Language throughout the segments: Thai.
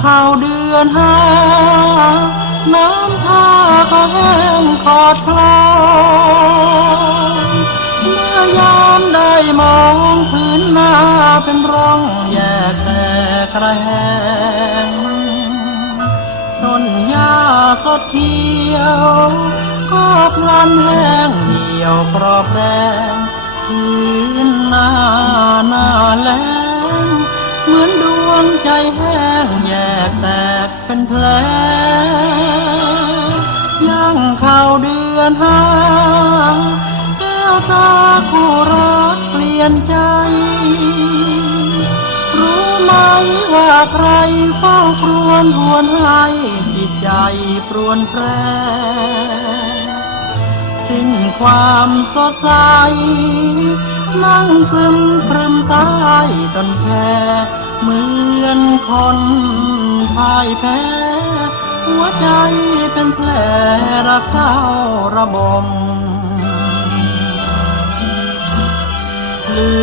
เข้าเดือนห้าน้ำท่าก็แห้งขอดคลองเมื่อยามได้มองพื้นหน้าเป็นร่องแยกแต่กระแหงต้นหญ้าสดเขียวก็พลันแห้งเหี่ยวกรอบแดงพื้นหน้าแล้งเหมือนดวงใจแห้งแยกแตกเป็นแผลย่างเข้าเดือนห้าแก้วตาคู่รักเปลี่ยนใจรู้ไหมว่าใครเฝ้าครวญหวนให้จิตใจปรวนแปรสิ้นความสดใสนั่งซึมพรึมใต้ต้นแค่เหมือนคนพ่ายแพ้หัวใจเป็นแผลรักเศร้าระบมลื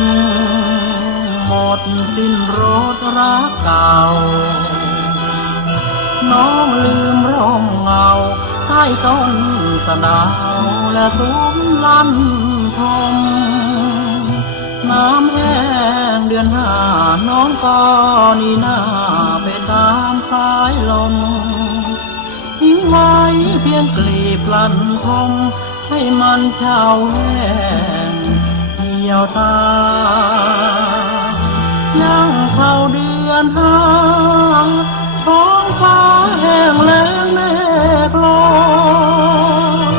มหมดสิ้นรสรักเก่าน้องลืมร่มเงาใต้ต้นสะเดาและซุ้มลั่นทมน้ำแห้งเดือนห้าน้องก็นี่หน้าไปตามสายลมทิ้งไว้เพียงกลีบลั่นทมให้มันเฉาแห้งเหี่ยวตาย่างเข้าเดือนห้าท้องฟ้าแห้งแล้งเมฆลอย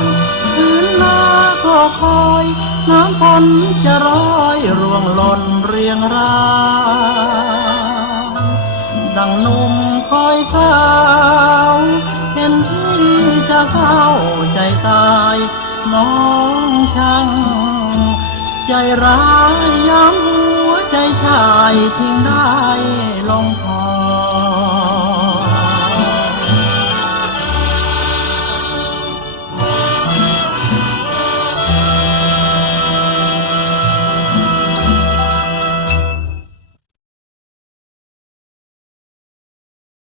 พื้นนาก็คอยน้ำฝนจะร้อยร่วงหล่นเรียงรายดังหนุ่มคอยสาวเห็นที่จะเศร้าใจตายน้องช่างใจร้ายย้ำหัวใจชายทิ้งได้